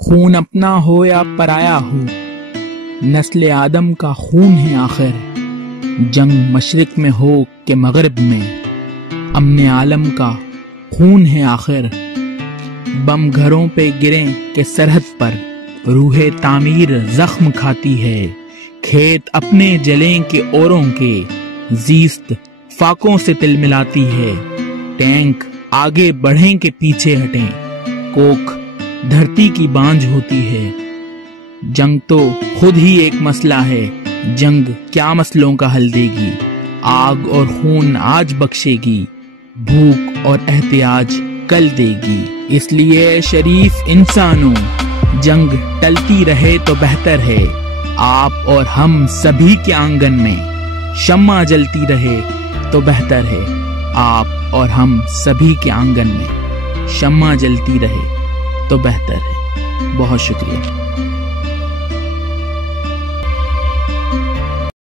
خون اپنا ہو یا پرایا ہو، نسل آدم کا خون ہے آخر، جنگ مشرق میں ہو کہ مغرب میں، امن عالم کا خون ہے آخر، بم گھروں پہ گریں کہ سرحد پر، روح تعمیر زخم کھاتی ہے، کھیت اپنے جلیں کہ اوروں کے، زیست فاقوں سے تل ملاتی ہے، ٹینک آگے بڑھیں کہ پیچھے ہٹیں، کوکھ دھرتی کی بانجھ ہوتی ہے، جنگ تو خود ہی ایک مسئلہ ہے، جنگ کیا مسئلوں کا حل دے گی، آگ اور خون آج بخشے گی، بھوک اور احتیاج کل دے گی، اس لیے شریف انسانوں جنگ ٹلتی رہے تو بہتر ہے، آپ اور ہم سبھی کے آنگن میں شمع جلتی رہے تو بہتر ہے، آپ اور ہم سبھی کے آنگن میں شمع جلتی رہے تو بہتر ہے۔ بہت شکریہ۔